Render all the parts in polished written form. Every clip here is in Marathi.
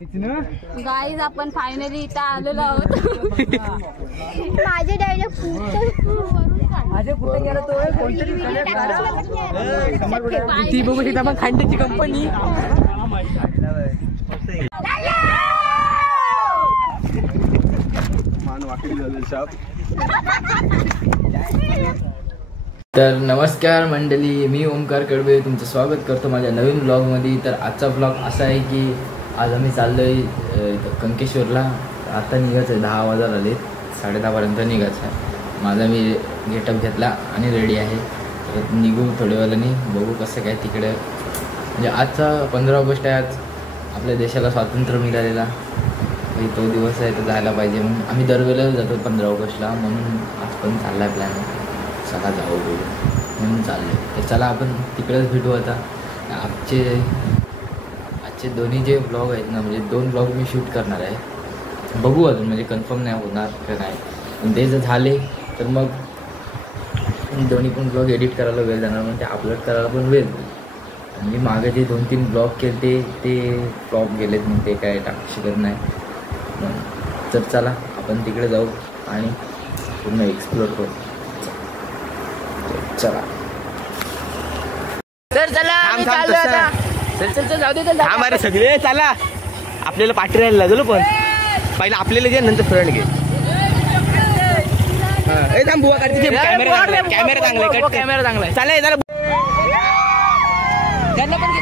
गाईज आपण फायनली इथं आलेलो आहोत. माझे डायलॉग कुठे गेला तो ती बघू शकता आपण खांड्याची कंपनी. तर नमस्कार मंडळी, मी ओमकार कडवे तुमचं स्वागत करतो माझ्या नवीन ब्लॉगमध्ये. तर आजचा ब्लॉग असा आहे की आज आम्ही चाललोय कंकेश्वरला. आता निघायचं आहे, 10 वाजता आले, 10:30पर्यंत निघायचं आहे. माझा मी गेटअप घेतला आणि रेडी आहे. तर निघू थोड्या वेळाने, बघू कसं काय तिकडे. म्हणजे आजचा 15 ऑगस्ट आहे. आज आपल्या देशाला स्वातंत्र्य मिळालेला तो दिवस आहे, तर जायला पाहिजे. म्हणून आम्ही दरवेळेला जातो 15 ऑगस्टला, म्हणून आज पण चालला आहे प्लॅन. चला जाऊ बोलू म्हणून चाललो. तर चला आपण तिकडेच भेटू. आता आजचे दोन्ही जे ब्लॉग आहेत ना, म्हणजे 2 ब्लॉग मी शूट करणार आहे. बघू अजून, म्हणजे कन्फर्म नाही होणार का नाही. पण ते जर झाले तर मग दोन्ही पण ब्लॉग एडिट करायला वेळ जाणार, मग ते अपलोड करायला पण वेळ. आणि मागे जे 2-3 ब्लॉग केले ते फ्लॉप गेलेत, मग ते काय टाकू शकत नाही. तर चला आपण तिकडे जाऊ आणि पूर्ण एक्सप्लोर करू. चला तर चला आता. चल जाऊ दे. अरे सगळे चला, आपल्याला पाठी राहायला लागलो. पण पहिला आपल्याला घे, नंतर फ्रंट घे. थांब बुवा काढते. कॅमेरा चांगला आहे. चला जरा त्यांना पण घे.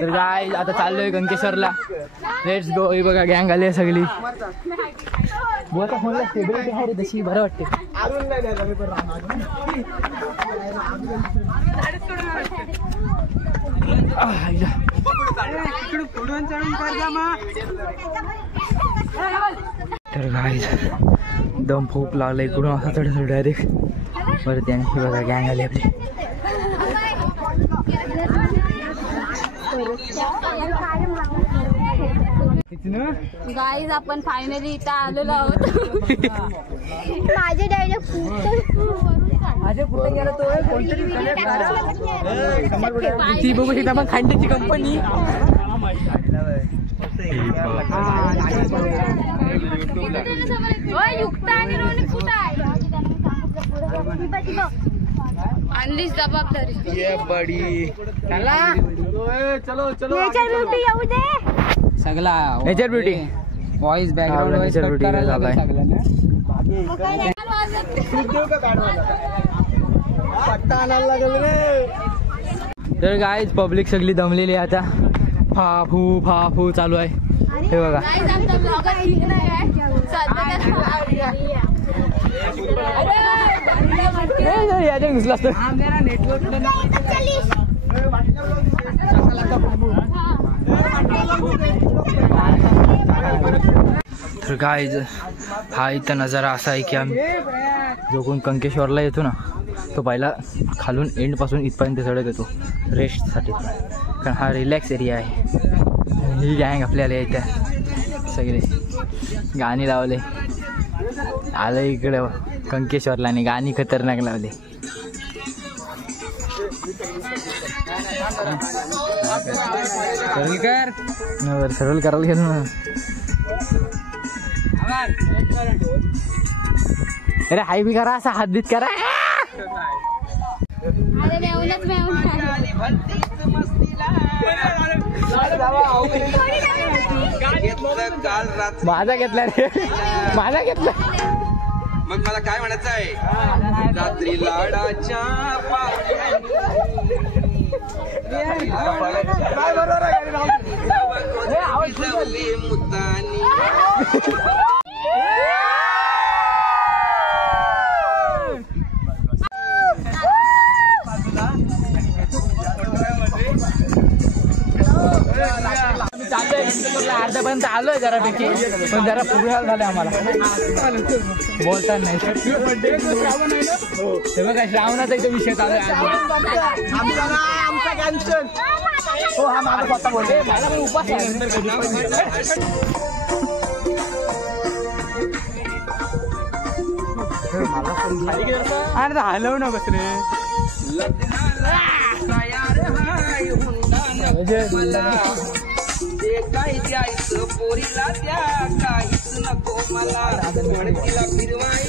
तर काय आता चाललोय कंकेश्वरला. Let's go. ही बघा गँग आली आहे सगळी. बोलता फोनला स्टेबिलिटी आहे रे तशी, बरं वाटते. तर गाईज दम खूप लागला इकडून असा चढ डायरेक्ट बरं. त्याने ही बघा गँग आली आपली. गाईज आपण फायनली इथं आलेलो आहोत. माझे डायलॉग कुठे गेला तो ती बघू शकता आपण खांड्याची कंपनी. आणलीच जबाबदारी. सगळा nature beauty voice background nature beauty झालाय. तर गाईज पब्लिक सगळी दमलेली आहे आता. फाफू चालू आहे. हे बघा घुसला असतो. तर काय हा इथं नजारा असा आहे की आम्ही जो कोण कंकेश्वरला येतो ना तो पहिला खालून एंडपासून इथपर्यंत चढत येतो रेस्टसाठी, कारण हा रिलॅक्स एरिया आहे. ही गँग आपल्याला इथं सगळे गाणी लावले, आलं इकडं कंकेश्वरला आणि गाणी खतरनाक लावले. सरळ करायला गेलो ना. अरे हाय बी करा, असा हात बीत करा. अरे मेवूनच मेवून माझा घेतला रे, माझा घेतला. मग मला काय म्हणायचं आहे, रात्री लाडाच्या मुद्दानी अर्ध्यापर्यंत आलोय जरापैकी, पण जरा पूर्ण झालं आम्हाला बोलता नाही. ते बघा श्रावणाचा इथे विषय चालू आहे. हो हा माझा स्वतः बोलते, मला पण उपास आहे. अरे हलवू नकोस रे. ते काय द्यायचं पोरीला द्या, काहीच नको मला तिला फिरवाय.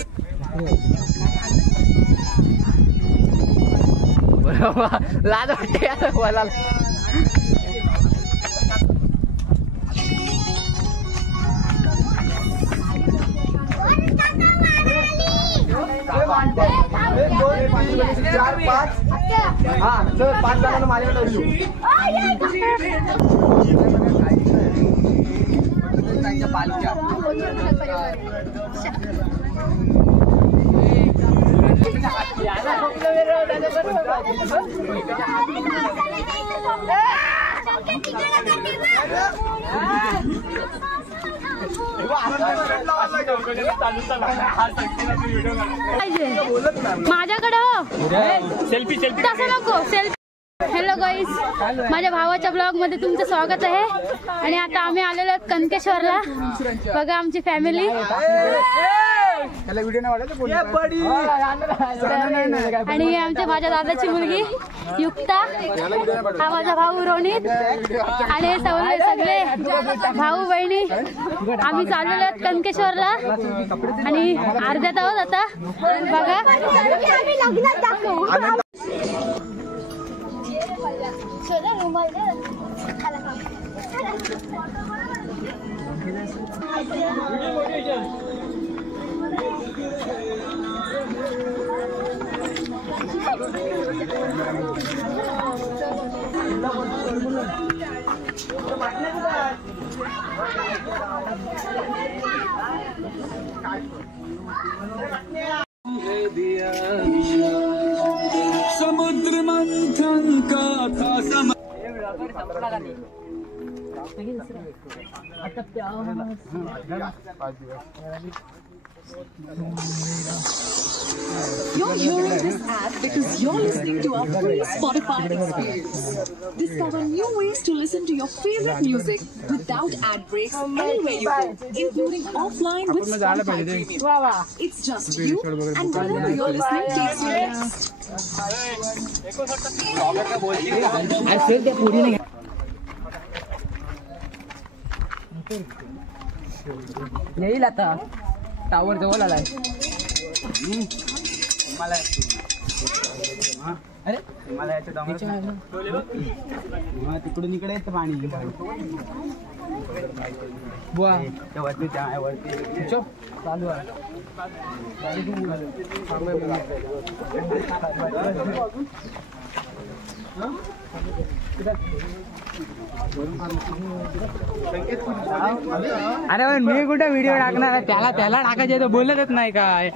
बरोबर लाज वाटते आता बोलायला. पाच जणांना माझ्याकडे पालख्या माझ्याकडं सेल्फी सेल्फी तसं नको सेल्फी. हॅलो गाईस, माझ्या भावाच्या ब्लॉग मध्ये तुमचं स्वागत आहे. आणि आता आम्ही आलेलो आहोत कणकेश्वरला. बघा आमची फॅमिली आणि आमच्या माझ्या दादाची मुलगी युक्ता, हा माझा भाऊ रोनित आणि सगळे भाऊ बहिणी. आम्ही चाललेलो आहोत कणकेश्वरला आणि अर्ध्यात आहोत आता. बघा समुद्र मंथन का था You're hearing this ad because you're listening to our free Spotify experience. Discover new ways to listen to your favorite music without ad breaks anywhere you go, including offline with Spotify Premium. It's just you and wherever you're listening takes you next. येईल आता टावर जवळ आलाय. अरे मला तिकडून इकडे येतं पाणी. बुवा वरती चालू आहे. अरे मी कुठे व्हिडिओ टाकणार आहे, त्याला टाकायचे तर बोलतच नाही काय.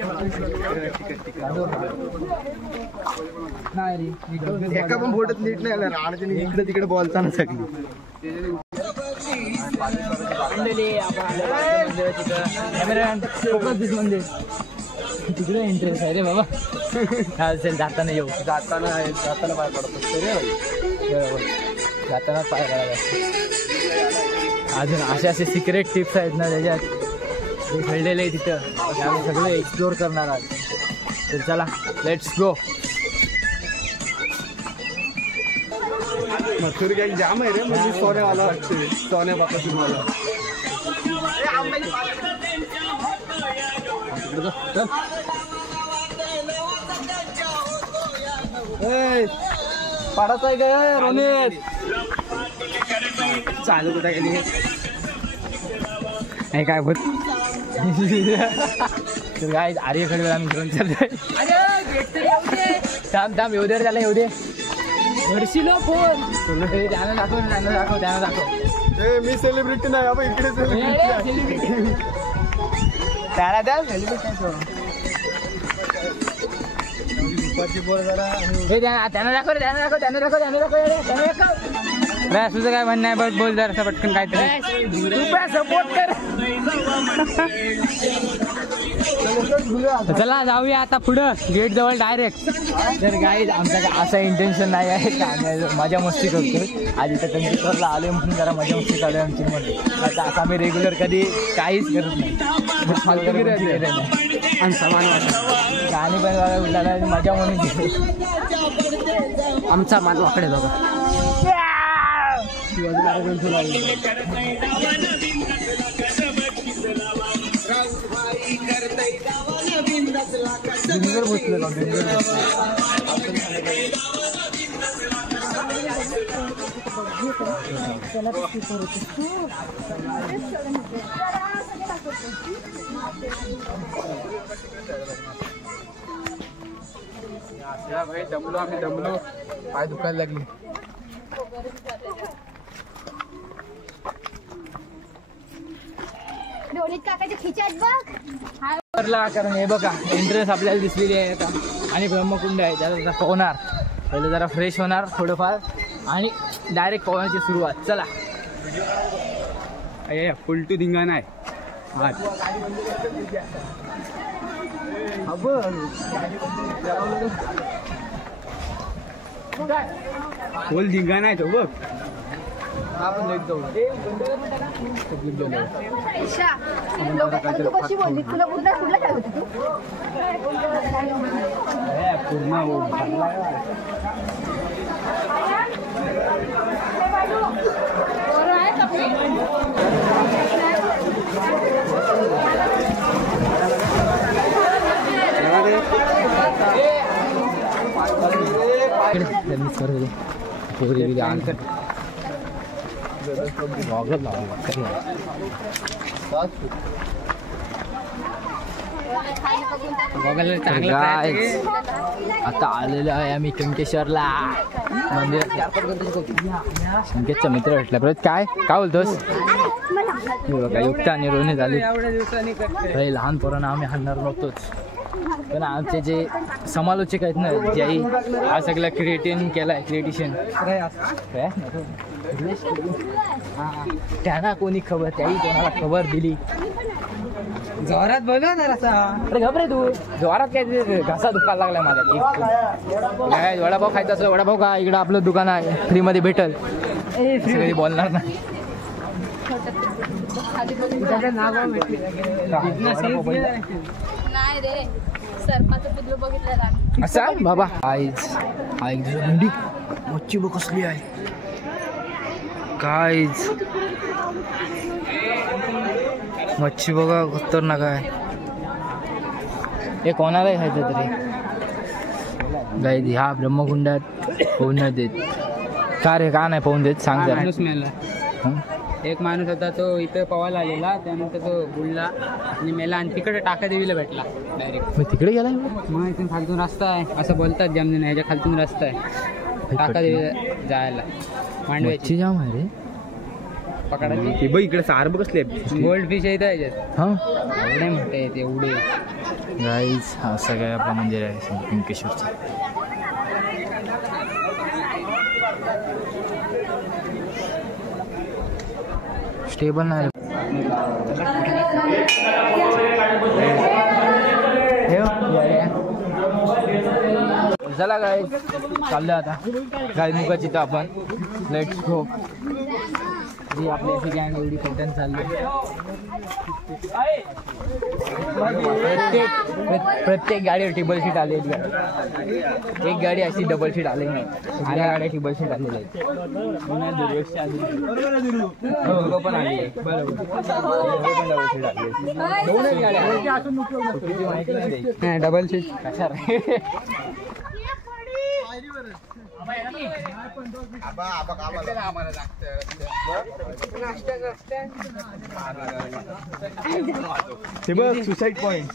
एका पण बोटत नीट नाही आला राहण्याच्या इकडे तिकडे बोलताना सगळी. कॅमेरामॅन फोकस दिस म्हणजे तिकडे इंटरेस्ट आहे रे बाबा. काय असेल जाताना येऊ जाताना पाय पडतो रे बरोबर जाताना पाय पडायला. अजून असे सिक्रेट टिप्स आहेत ना त्याच्यात ते खेळलेले आहे तिथं आम्ही सगळे एक्सप्लोर करणार आहोत. तर चला लेट्स गो. मथुर गँग जाम आहे रे म्हणजे सोन्यावाला वाटते सोन्या बापासून मला. पाडत आहे का रोनित चालू कुठे गेली नाही काय होत. काय आर्यकडे आम्ही घेऊन चाललोय. थांब येऊ दे त्याला येऊ दे. वर्षीलो फोन त्यानं दाखव. मी सेलिब्रिटी नाही बाबा इकडे त्याला द्या सेलिब्रिटी त्यांना दाखव तुझं काय म्हणणं आहे बघ बोल जरा पटकन काहीतरी सपोर्ट कर. चला जाऊया आता पुढं गेट जवळ डायरेक्ट. तर गाईज आमचा असं इंटेन्शन नाही आहे का मजा मस्ती करतो. आज इथं कंकेश्वरला आलोय म्हणून जरा मजा मस्ती चालू आहे आमची मध्ये. आता असं आम्ही रेग्युलर कधी काहीच करत नाही आणि समान गाणी पण बघा उठला मजा म्हणून आमचा मान वाकडे बघा. भाई दमलो पाय दुखायला लागले. काकाचे खिचात बघ कारण हे बघा एंट्रन्स आपल्याला दिसलेली आहे आता आणि ब्रह्मकुंड आहे त्याला पोहणार. पहिले जरा फ्रेश होणार थोडंफार आणि डायरेक्ट पोहण्याची सुरुवात. चला फुल टू धिंगाणा आहे. फुल धिंगाणा आहे तो बघ. कशी बोलली तुला कुठला काय होती तू पूर्ण आता आलेलो आहे आम्ही कंकेश्वरला मंदिरात. संकेतचा मित्र भेटला परत. काय बोलतोस बघा युक्त आणि रोनी झाली. लहान पोरांना आम्ही हाणणार नव्हतोच पण आमचे जे समालोचक आहेत ना ज्याही हा सगळा क्रिएटिव्ह केलाय क्रिएटिशन त्यांना कोणी खबर त्याही कोणाला खबर दिली. जोरात बोलव ना असा. अरे घबरे तू जोरात काय घसा दुखायला लागलाय माझा. काय वडापाव खायचा असं वडापाव का इकडं आपलं दुकान आहे फ्री मध्ये भेटल. कधी बोलणार ना नाही रे सरपाचं पिल्लू बघितलं असा बाबा. आईज मंडी मच्छी बघ कसली आहे काहीच मच्छी बघा खतरनाक आहे. हे कोणालाही खायचं तरी गाईज ह्या ब्रह्मकुंडात पोहून नाही देत. का रे का नाही पोहून देत सांग जरा. माणूस मेला. एक माणूस होता तो इथं पवायला आलेला त्यानंतर तो बुडला आणि मेला आणि तिकडे टाका देवीला भेटला डायरेक्ट. मग तिकडे गेला मग इथून खालतून रस्ता आहे असं बोलतात जामजण. ह्याच्या खालतून रस्ता आहे टाका देवीला जायला. मांडव्याची जाम आहे रे पकडायची. बघ इकडे सार बसले गोल्ड फिश आहे याच्यात. हा एवढे मोठे आहेत एवढे. गाईज हा सगळं आपलं मंदिर आहे कंकेश्वरचं. स्टेबल नाही चला काय चाललं आता गायमुखाची तर आपण लेट्स गो. जी आपल्या अशी गँग एवढी पॅटर्न चालली. प्रत्येक गाडीवर टेबल सीट आले. एक गाडी अशी डबल सीट आली नाही. आल्या गाड्या टेबल सीट आलेल्या आहेत. पण आली आहे बरोबर. डबल सीट कशा suicide point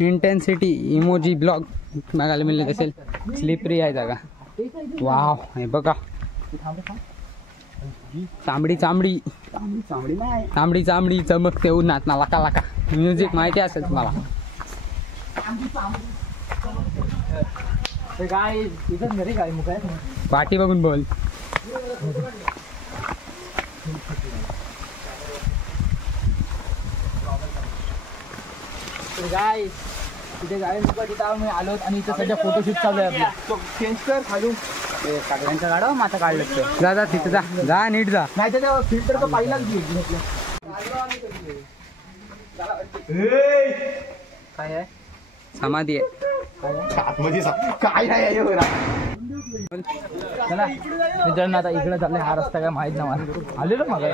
intensity emoji blog बघायला मिळत असेल. स्लिपरी आहे जागा. वाव हे बघा चांबडी चांबडी चांबडी चांबडी चमकते उन्हात ना लाका लाका. म्युझिक माहिती असेल तुम्हाला. काय इथं घरी काय मुख आहे. पाठी बघून बोल. काय तिथे गाडी मुख तिथं आम्ही आलो आणि इथं सध्या फोटोशूट चालू आहे आपलं. चेंज कर खालून सगळ्यांचं गाडव माता काढलं. जा जा तिथे जा जा नीट जा. नाही तर फिल्टर तर पाहिलाच काय आहे. समाधी आहे. आतमध्ये काय नाही. चला मित्रांनो आता इकडे चालले. हा रस्ता काय माहित नाही मला. आलेलो मग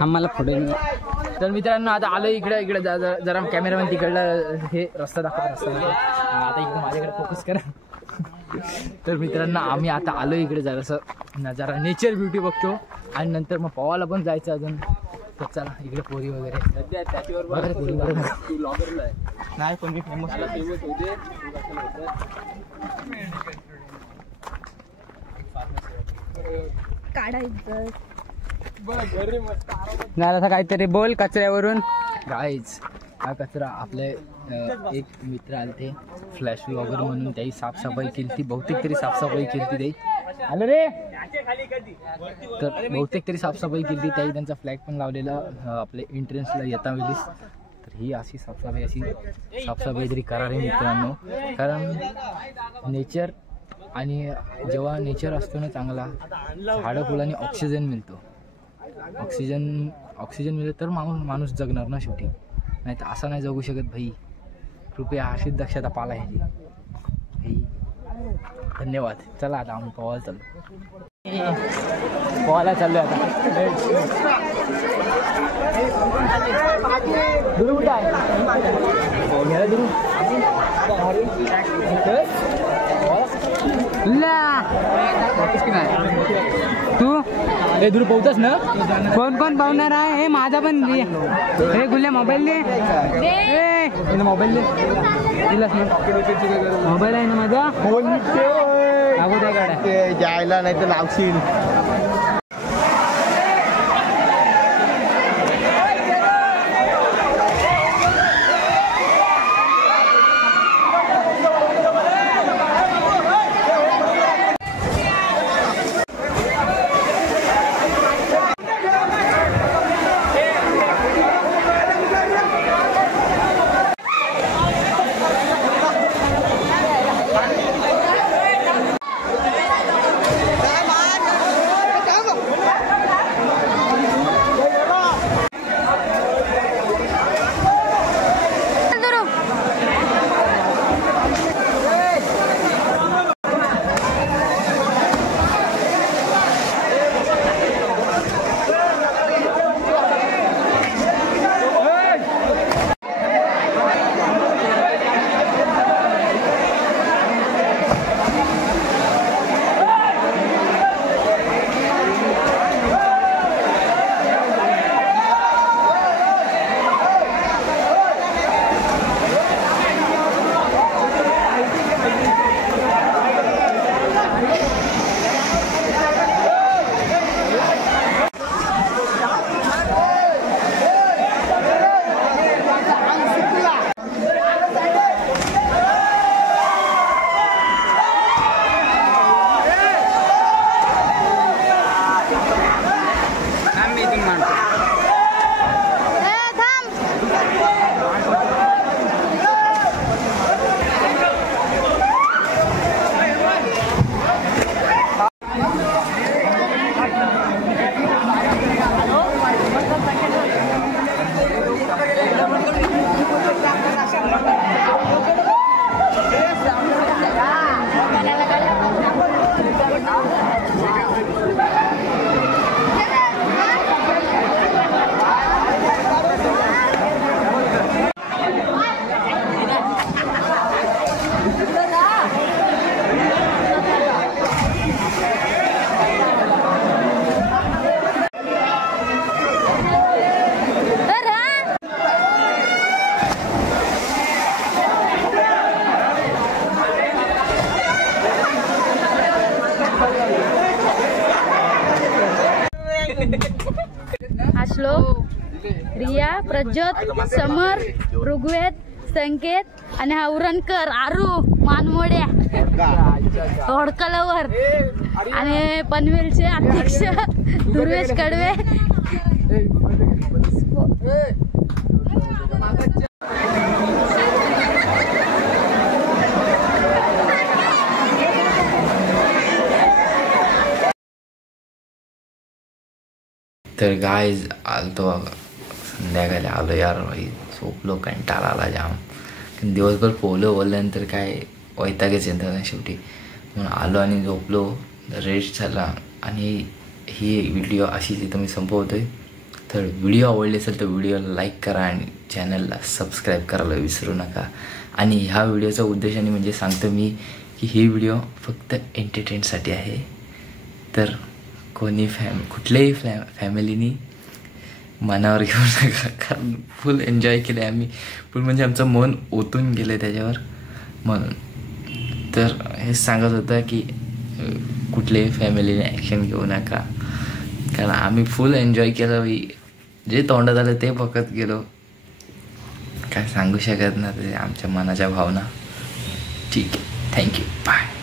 आम्हाला पुढे तर मित्रांनो आता आलो इकडे. इकडे जरा कॅमेरामॅन तिकडला हे रस्ता दाखवा. रस्ता आता इकडे माझ्याकडे फोकस करा. तर मित्रांनो आम्ही आता आलो इकडे जरासं जरा नेचर ब्युटी बघतो आणि नंतर मग पवायला पण जायचं अजून. तर चला इकडे पोरी वगैरे नाही पण मी फेमस काढायचं जरासा काहीतरी बोल कचऱ्यावरून. गाईज हा कचरा आपले एक मित्र आले ते फ्लॅश ब्लॉगर म्हणून. त्याही साफसफाई केली ती. बहुतेक तरी साफसफाई केली ती. आलं रे. तर बहुतेक तरी साफसफाई केली. त्याही त्यांचा फ्लॅग पण लावलेला आपले एंट्रन्सला येता वेळेस. तर ही अशी साफसफाई तरी करा रे मित्रांनो. कारण नेचर आणि जेव्हा नेचर असतो ना चांगला झाडं फुलांनी ऑक्सिजन मिळतो. ऑक्सिजन मिळेल तर माणूस जगणार ना शेवटी. नाही तर असं नाही जगू शकत भाई. कृपया अशीच दक्षता पाळा ह्याची. धन्यवाद. चला आता आम्ही पोहायला चाललो. पोहायला चाललो आता. दुरू कुठं आहे. दुरू तू हे दुरू पोहतस ना. कोण कोण पाहुणार आहे. हे माझा पण हे गुल्ल्या मोबाईल दे. मोबाईल दे. दिलास ना मोबाईल आहे ना माझा. फोन अगोदर गाड्या जायला नाही तर लावशील. हा श्लोक रिया, प्रज्योत, समर, ऋग्वेद, संकेत आणि हा उरणकर, आरू, मानमोड्या, होडकलवर आणि पनवेलचे अध्यक्ष दुर्वेश कडवे. तर गाईज आलतो संध्याकाळी आलो यार भाई, झोपलो, कंटाळा आला जाम. दिवसभर बोलल्यानंतर काय वैतागच येतं ना शेवटी, म्हणून आलो आणि झोपलो, रेस्ट झाला. आणि ही व्हिडिओ अशीच इथं मी संपवतोय. तर व्हिडिओ आवडली असेल तर व्हिडिओला लाईक करा आणि चॅनलला सबस्क्राईब करायला विसरू नका. आणि ह्या व्हिडिओचा उद्देशाने म्हणजे सांगतो मी की ही व्हिडिओ फक्त एंटरटेनसाठी आहे. तर कोणी कुठल्याही फॅमिलीनी मनावर घेऊ नका, कारण फुल एन्जॉय केलं आहे आम्ही, फुल म्हणजे आमचं मन ओतून गेलं आहे त्याच्यावर. म्हणून तर हे सांगत होतं की कुठल्याही फॅमिलीने ॲक्शन घेऊ नका, कारण आम्ही फुल एन्जॉय केलं. जे तोंडात आलं ते बघत गेलो, काय सांगू शकत ना, ते आमच्या मनाच्या भावना. ठीक आहे, थँक्यू, बाय.